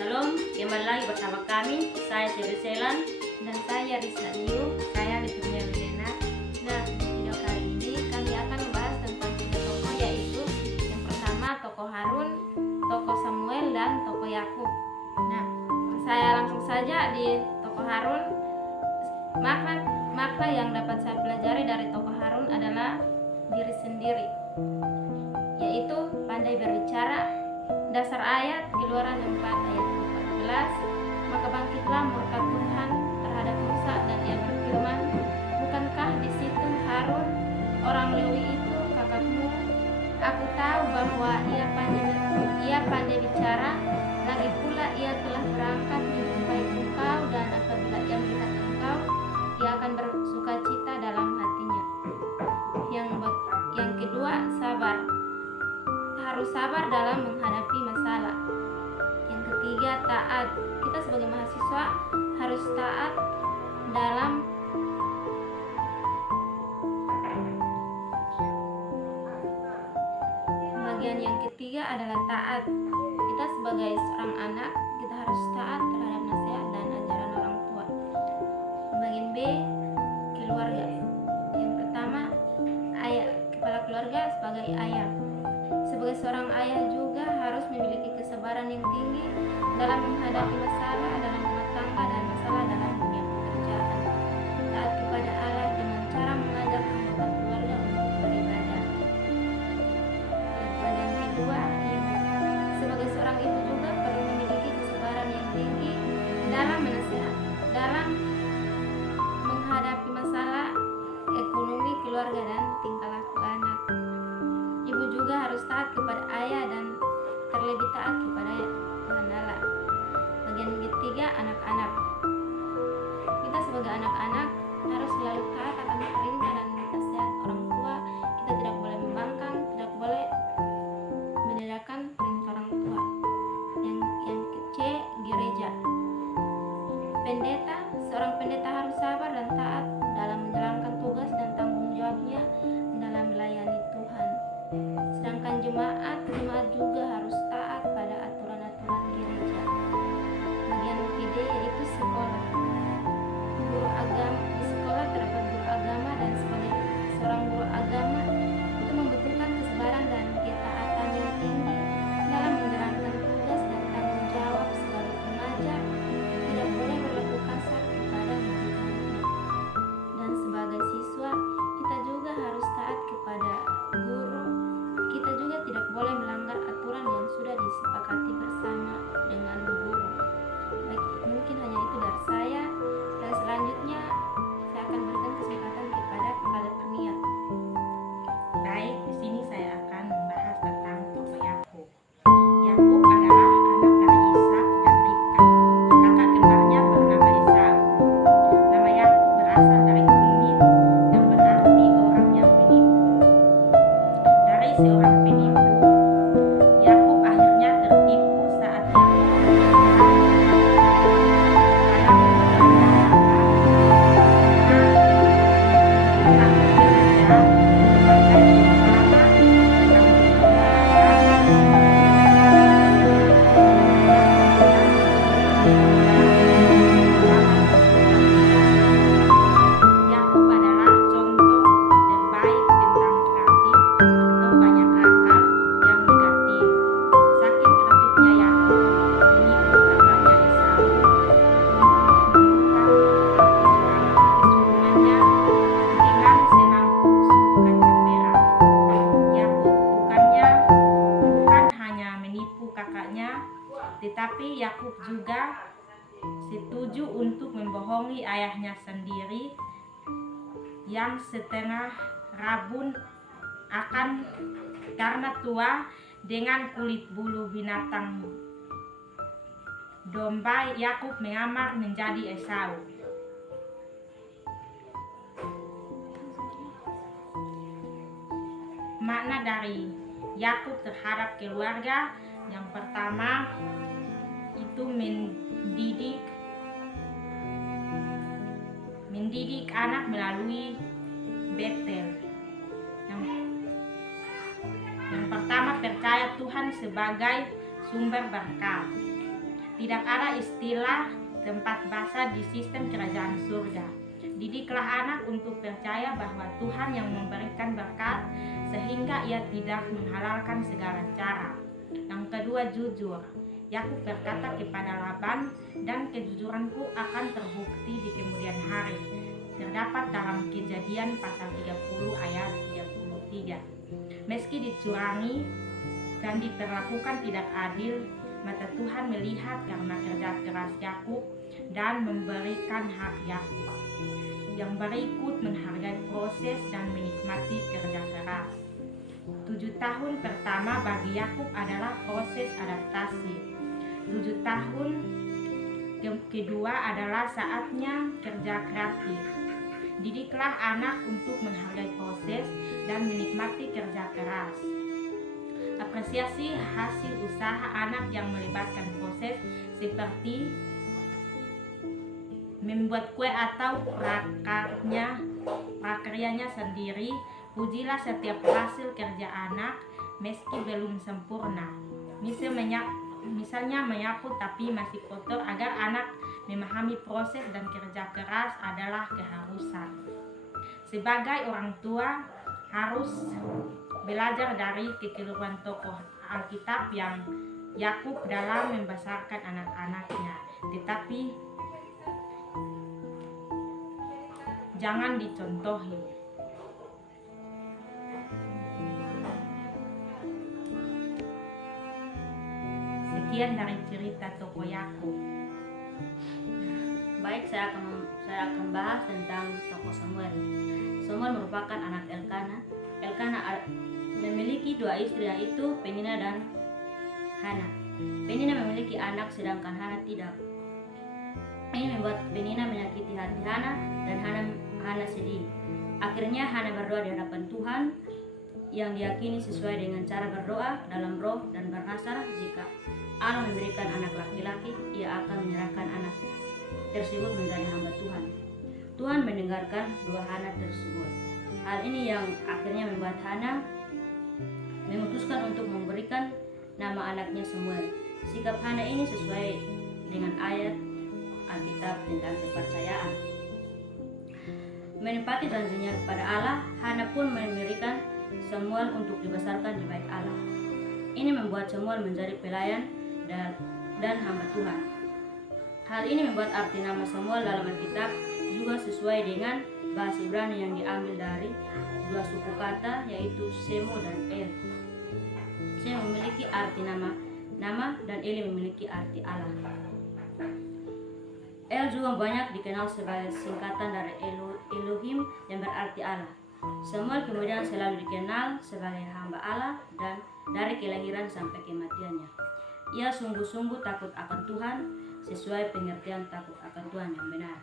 Shalom, kembali lagi bersama kami. Saya Terry Selan dan saya Rizla Liu. Saya Lithuania Lena. Nah, di video kali ini kami akan membahas tentang tiga tokoh, yaitu yang pertama tokoh Harun, tokoh Samuel, dan tokoh Yakub. Nah, saya langsung saja di tokoh Harun. Makna yang dapat saya pelajari dari tokoh Harun adalah diri sendiri, yaitu pandai berbicara. Dasar ayat Keluaran 4 ayat 14, maka bangkitlah murka Tuhan terhadap Musa dan ia berfirman, bukankah di situ Harun orang Lewi itu kakakmu? Aku tahu bahwa ia pandai bicara, lagi pula ia telah berangkat menjumpai engkau, dan apabila ia melihat engkau, ia akan bersukacita dalam hatinya. Yang kedua, sabar. Harus sabar dalam menghadapi masalah. Yang ketiga, taat. Kita sebagai mahasiswa harus taat dalam bagian yang ketiga adalah taat. Kita sebagai seorang anak, kita harus taat terhadap nasihat dan ajaran orang tua. Bagian B, keluarga. Yang pertama, ayah, kepala keluarga sebagai ayah. Sebagai seorang ayah juga harus memiliki kesabaran yang tinggi dalam menghadapi masalah dalam rumah tangga dan masalah dalam dunia pekerjaan. Taat kepada Allah dengan cara mengajak anggota keluarga untuk beribadah. Bagian kedua, ibu. Sebagai seorang ibu juga perlu memiliki kesabaran yang tinggi dalam dalam menghadapi masalah ekonomi keluarga dan tingkah laku anak. Ibu juga harus taat kepada ayah dan terlebih taat kepada Tuhan Allah. Bagian ketiga, anak-anak. Kita sebagai anak-anak harus selalu taat akan perintah dan nasihat orang tua. Kita tidak boleh membangkang, tidak boleh meninggalkan perintah orang tua. Yang C, gereja. Pendeta, seorang pendeta harus sabar dan taat dalam menjalankan tugas dan tanggung jawabnya dalam melayani Tuhan. Sedangkan jemaat juga harus taat pada aturan-aturan gereja. Bagian PD yaitu sekolah. Guru agama, di sekolah terdapat guru agama, dan sebagai seorang guru agama itu membutuhkan kesabaran dan ketaatan yang tinggi dalam menjalankan tugas dan tanggung jawab sebagai pengajar. Tidak boleh berlaku kasar kepada murid-muridnya. Dan sebagai siswa, kita juga harus taat kepada guru. Kita juga tidak boleh melanggar aturan yang sudah disepakati bersama dengan guru. Baik, mungkin hanya itu dari saya, dan selanjutnya saya akan berikan kesempatan kepada Kak Pernia. Baik, di sini saya akan membahas tentang tokoh Yakub. Yakub adalah anak dari Ishak dan Ribka. Kakak kembarnya bernama Esau. Nama Yakub berasal dari tumit yang berarti orang yang penipu. Dari seorang penipu, Yakub akhirnya tertipu saat ia Yakub adalah contoh terbaik tentang kreatif atau banyak akal yang negatif. Saking kreatifnya Yakub menipu kakaknya Esau untuk membuka kesulungannya dengan semangkuk sukan gembira. Yakub bukan hanya menipu kakaknya, tetapi Yakub juga setuju untuk membohongi ayahnya sendiri yang setengah rabun akan karena tua dengan kulit bulu binatang domba. Yakub menyamar menjadi Esau. Makna dari Yakub terhadap keluarga, yang pertama itu mendidik anak melalui Betel. Yang pertama, percaya Tuhan sebagai sumber berkat. Tidak ada istilah tempat basa di sistem kerajaan surga. Didiklah anak untuk percaya bahwa Tuhan yang memberikan berkat sehingga ia tidak menghalalkan segala cara. Yang kedua, jujur. Yakub berkata kepada Laban, dan kejujuranku akan terbukti di kemudian hari. Terdapat dalam Kejadian pasal 30 ayat 33. Meski dicurangi dan diperlakukan tidak adil, mata Tuhan melihat karena kerja keras Yakub dan memberikan hak Yakub. Yang berikut menghargai proses dan menikmati kerja keras. 7 tahun pertama bagi Yakub adalah proses adaptasi. 7 tahun kedua adalah saatnya kerja kreatif. Didiklah anak untuk menghargai proses dan menikmati kerja keras. Apresiasi hasil usaha anak yang melibatkan proses seperti membuat kue atau prakaryanya sendiri. Pujilah setiap hasil kerja anak meski belum sempurna. Misalnya menyapu tapi masih kotor, agar anak memahami proses dan kerja keras adalah keharusan. Sebagai orang tua harus belajar dari kekeliruan tokoh Alkitab yang Yakub dalam membesarkan anak-anaknya, tetapi jangan dicontohi. Sekian dari cerita tokoh Yakub. Baik, saya akan bahas tentang tokoh Samuel. Samuel merupakan anak Elkana. Elkana memiliki 2 istri, yaitu Penina dan Hana. Penina memiliki anak sedangkan Hana tidak. Ini membuat Penina menyakiti hati Hana dan Hana sedih. Akhirnya Hana berdoa di hadapan Tuhan yang diyakini sesuai dengan cara berdoa dalam roh dan bernasar, jika Allah memberikan anak laki-laki, ia akan menyerahkan anak tersebut menjadi hamba Tuhan. Tuhan mendengarkan doa Hana tersebut. Hal ini yang akhirnya membuat Hana memutuskan untuk memberikan nama anaknya Samuel. Sikap Hana ini sesuai dengan ayat Alkitab tentang kepercayaan. Menepati janjinya kepada Allah, Hana pun memberikan Samuel untuk dibesarkan di bait Allah. Ini membuat Samuel menjadi pelayan dan hamba Tuhan. Hal ini membuat arti nama Samuel dalam Alkitab juga sesuai dengan bahasa Ibrani yang diambil dari 2 suku kata, yaitu Semo dan El. Semo memiliki arti nama dan Eli memiliki arti Allah. El juga banyak dikenal sebagai singkatan dari Elohim yang berarti Allah. Samuel kemudian selalu dikenal sebagai hamba Allah dan dari kelahiran sampai kematiannya. Ia sungguh-sungguh takut akan Tuhan sesuai pengertian takut akan Tuhan yang benar.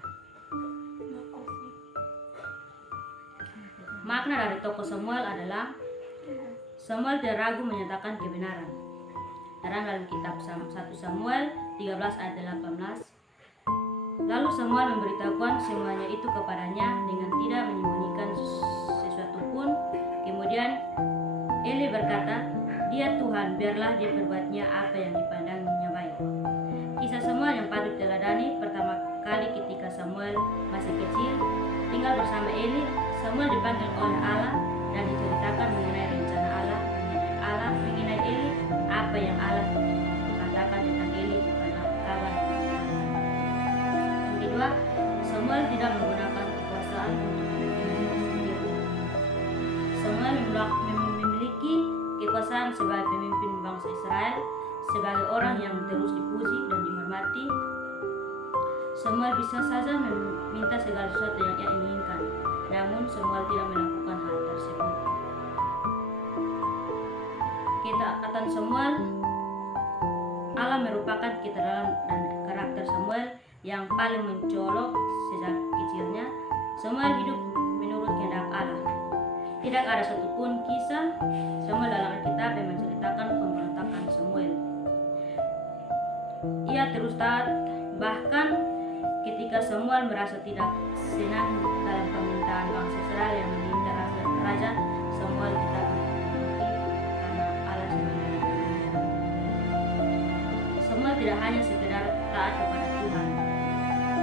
Makna dari tokoh Samuel adalah Samuel tidak ragu menyatakan kebenaran. Terang dalam kitab 1 Samuel 13 ayat 18. Lalu Samuel memberitahukan semuanya itu kepadanya dengan tidak menyembunyikan sesuatu pun. Kemudian Eli berkata, "Dia Tuhan, biarlah dia berbuatnya apa yang dipandangnya baik." Kisah Samuel yang patut diteladani. Pertama kali ketika Samuel masih kecil, tinggal bersama Eli, Samuel dipanggil oleh Allah dan diceritakan mengenai rencana Allah, mengenai Eli, apa yang Allah katakan tentang Eli bukanlah kabar. Yang kedua, Samuel tidak menggunakan kekuasaan untuk dirinya sendiri. Samuel memiliki kekuasaan sebagai pemimpin bangsa Israel, sebagai orang yang terus dipuji dan dihormati. Samuel bisa saja meminta segala sesuatu yang ia inginkan, namun Samuel tidak melakukan hal tersebut. Ketaatan Samuel, Allah merupakan keterangan dan karakter Samuel yang paling mencolok sejak kecilnya. Samuel hidup menurut kehendak Allah. Tidak ada satupun kisah Samuel dalam Alkitab yang menceritakan pemberontakan Samuel. Ia terus taat, bahkan ketika Samuel merasa tidak senang dalam permintaan bangsa Israel yang menginginkan raja, Samuel tidak menuruti karena Allah sebenarnya. Samuel tidak hanya sekedar taat kepada Tuhan.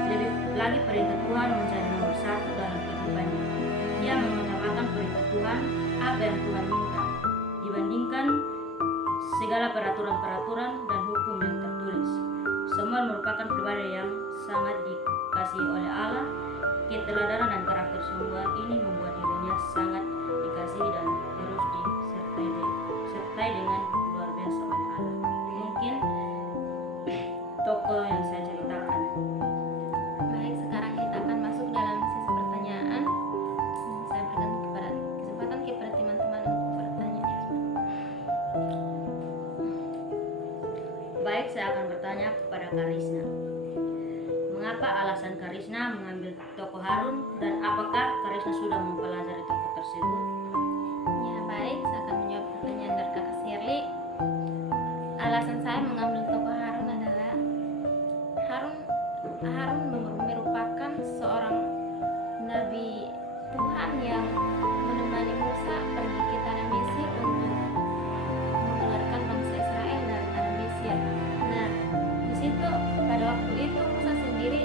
Lebih lagi perintah Tuhan menjadi nomor satu dalam kehidupannya. Ia mengutamakan perintah Tuhan, apa yang Tuhan minta, dibandingkan segala peraturan-peraturan dan hukum yang tertulis. Samuel merupakan pribadi yang sangat dikasihi oleh Allah. Keteladanan dan karakter Samuel ini membuat dirinya sangat dikasihi dan terus disertai dengan luar biasa oleh Allah. Mungkin tokoh yang saya ceritakan. Baik, sekarang kita akan masuk dalam sesi pertanyaan. Saya berikan kesempatan kepada teman-teman untuk bertanya. Baik, saya akan bertanya kepada Karisna. Mengapa alasan Karisna mengambil tokoh Harun dan apakah Karisna sudah mempelajari tokoh tersebut? Ya, baik, saya akan menjawab pertanyaan dari Kakak Shirley. Alasan saya mengambil tokoh Harun adalah Harun merupakan seorang nabi Tuhan yang menemani Musa pergi ke tanah Mesir untuk mengeluarkan bangsa Israel dari tanah Mesir. Nah, di situ pada waktu itu Musa sendiri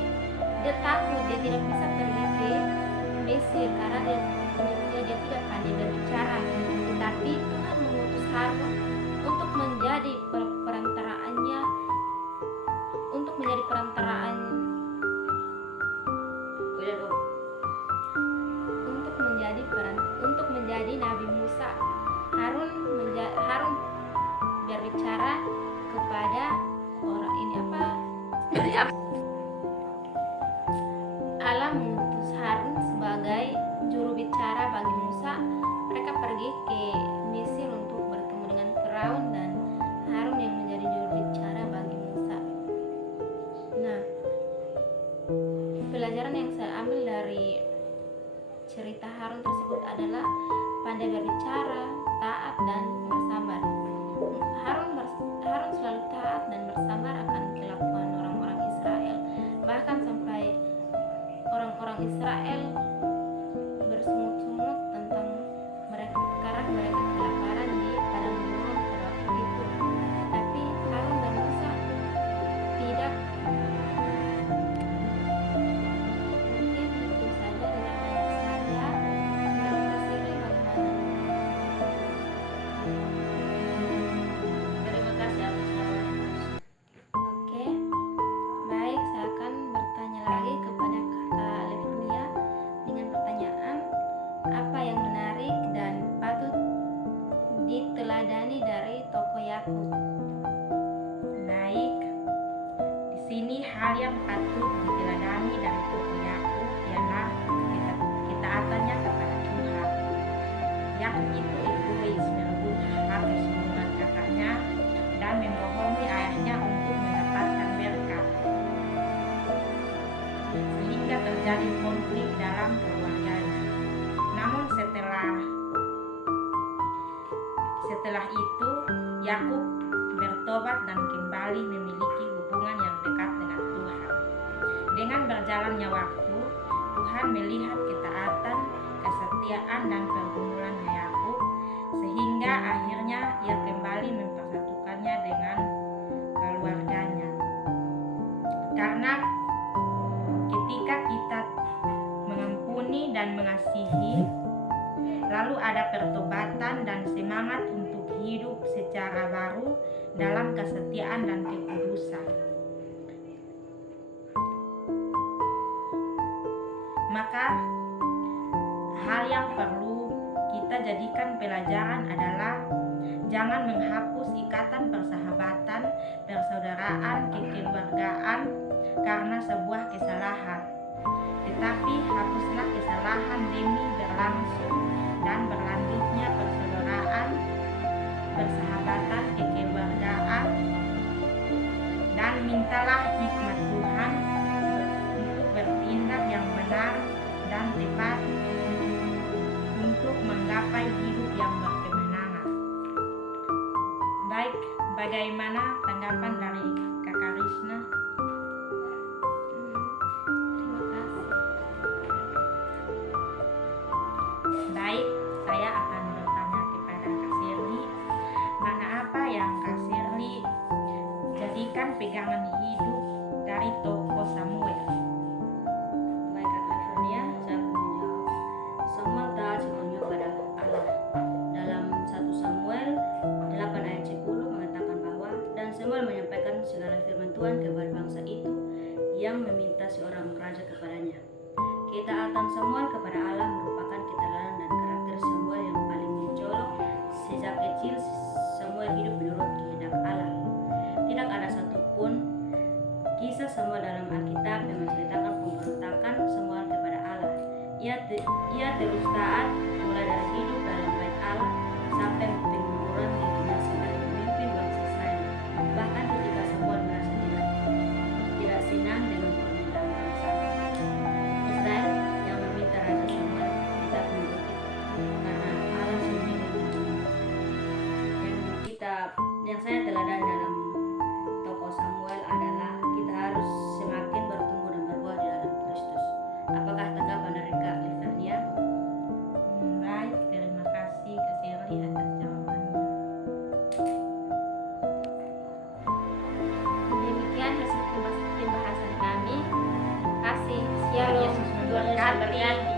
dia takut, dia tidak bisa pergi ke Mesir karena dia tidak pandai berbicara. Tetapi Tuhan mengutus Harun untuk menjadi perantaraannya, untuk menjadi perantaraan, untuk menjadi Nabi Musa. Harun berbicara kepada orang ini Allah mengutus Harun sebagai juru bicara bagi Musa. Mereka pergi ke Mesir untuk bertemu dengan Firaun dan Harun yang menjadi juru bicara bagi Musa. Nah, pelajaran yang saya ambil dari cerita Harun tersebut adalah pandai berbicara, taat dan bersabar. Harun selalu taat dan bersabar akan kelakuan orang-orang Israel, bahkan sampai orang-orang Israel bersungut-sungut tentang mereka karena mereka kelaparan di padang gurun pada waktu itu. Tapi Harun dan Musa tidak. Mungkin itu saja dari saya. Dari Kasiri bagaimana? Terima kasih atas jawabannya. Oke, baik, saya akan bertanya lagi kepada Kakak Levnia dengan pertanyaan, apa yang menarik dan patut diteladani dari tokoh Yakub? Baik, di sini hal yang patut diteladani dari tokoh Yakub ialah ketaatannya kepada Tuhan. Yakub itu egois, merebut hak keseluruhan kakaknya dan membohongi ayahnya untuk mendapatkan berkat, sehingga terjadi konflik dalam keluarganya. Namun setelah itu Yakub bertobat dan kembali memiliki hubungan yang dekat dengan Tuhan. Dengan berjalannya waktu, Tuhan melihat ketaatan, kesetiaan dan pergumulannya Yakub, sehingga akhirnya ia kembali mempersatukannya dengan keluarganya. Karena ketika kita mengampuni dan mengasihi, lalu ada pertobatan dan semangat untuk hidup secara baru dalam kesetiaan dan kekudusan. Maka hal yang perlu kita jadikan pelajaran adalah jangan menghapus ikatan persahabatan, persaudaraan, kekeluargaan karena sebuah kesalahan. Tetapi hapuslah kesalahan demi berlangsung dan berlanjutnya persaudaraan, persahabatan, kekeluargaan, dan mintalah hikmat Tuhan untuk bertindak yang benar dan tepat untuk menggapai hidup yang berkemenangan. Baik, bagaimana tanggapan dari Kakak Risna? Terima kasih. Baik, saya akan bertanya kepada Kak Shirley, mana apa yang Kak Shirley jadikan pegangan hidup Tuhan kepada bangsa itu yang meminta seorang raja kepadanya. Ketaatan Samuel kepada Allah merupakan keteladanan dan karakter Samuel yang paling mencolok. Sejak kecil Samuel hidup menurut kehendak Allah. Tidak ada satupun kisah Samuel dalam Alkitab yang menceritakan pemberontakan Samuel kepada Allah. Ia terus taat mulai dari hidup dalam bait Allah sampai pengguguran dirinya sebagai pemimpin bangsa Israel. Bahkan ketika Samuel merasa tidak senang dengan permintaan bangsa Israel yang meminta Raja Samuel tidak menuruti karena Allah sendiri yang saya teladan dalam tokoh Samuel adalah kita harus semakin bertumbuh dan berbuah di dalam Kristus. Apakah tanggapan dari Kak Livernia? Baik, terima kasih Kak Sherly atas jawabannya. Demikian hasil pembahasan kami. Terima kasih. Shalom. Yesus memberkati.